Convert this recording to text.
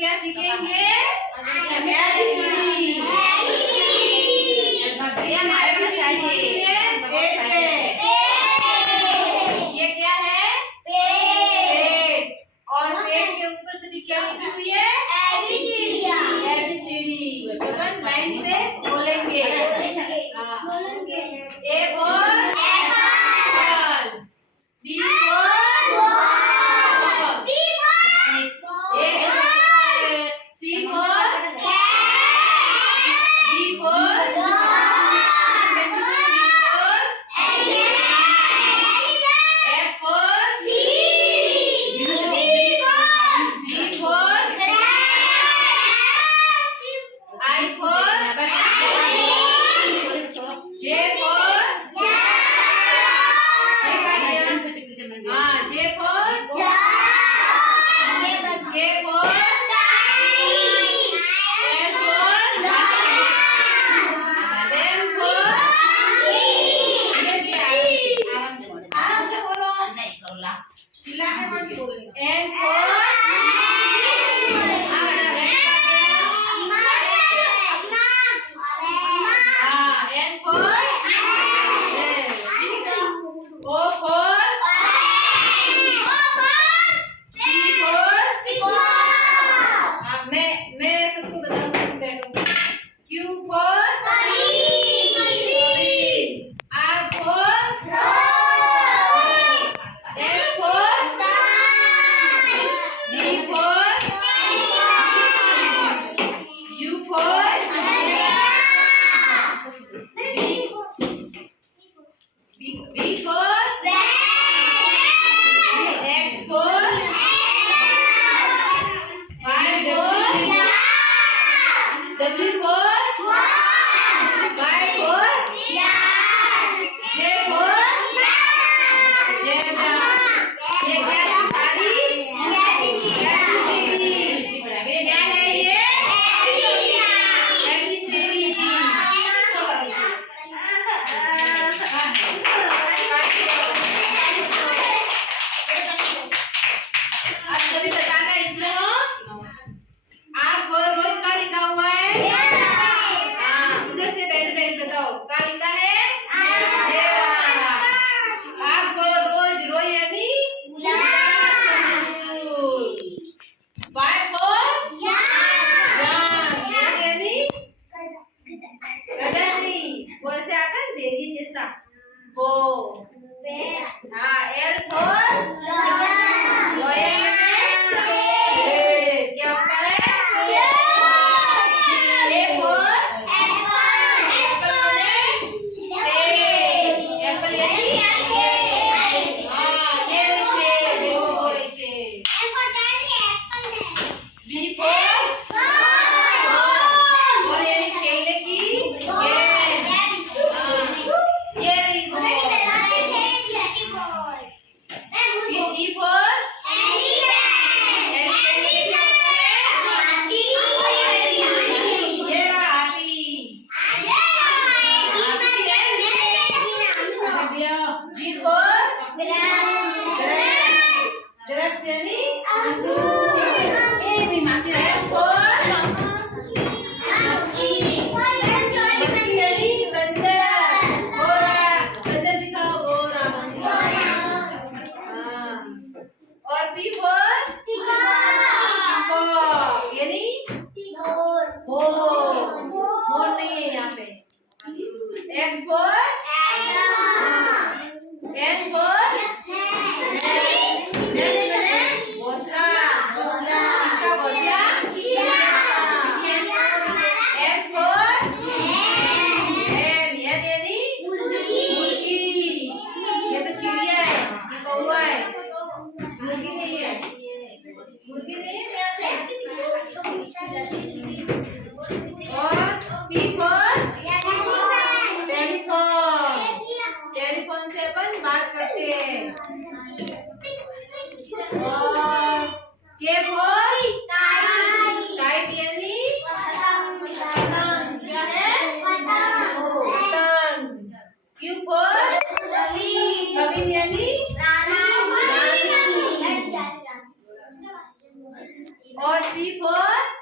क्या सीखेंगे? एबीसीडी। ये हमारे पास चाहिए पेट। ये क्या है? पेट। और पेट के ऊपर से भी क्या लिखी हुई है? एबीसीडी। अपन लाइन से बोलेंगे। A for apple, B for ball, C for D for F for G for I for J for J for K for L for M for आराम से बोलो चिल्ला के मत बोलो N for N for O for मैं सबको बताऊंगी तुम बैठो Q for R for S for D for U for B for X for Y for W for Y for J for zebra। ये क्या है? सारी ये क्या है? ये एबीसीडी। अब सभी बताना इसमें हो आर फॉर रोज का लिखा हुआ है। उधर से बैठ बैठ बताओ क्या लिखा है? आर फॉर रोज, रो यानी वाई फॉर यानी गदनी, वो ऐसे आता है भेड़िए जैसा वो। एल फॉर लॉयर क्या होता है? X for N for घोसला। C for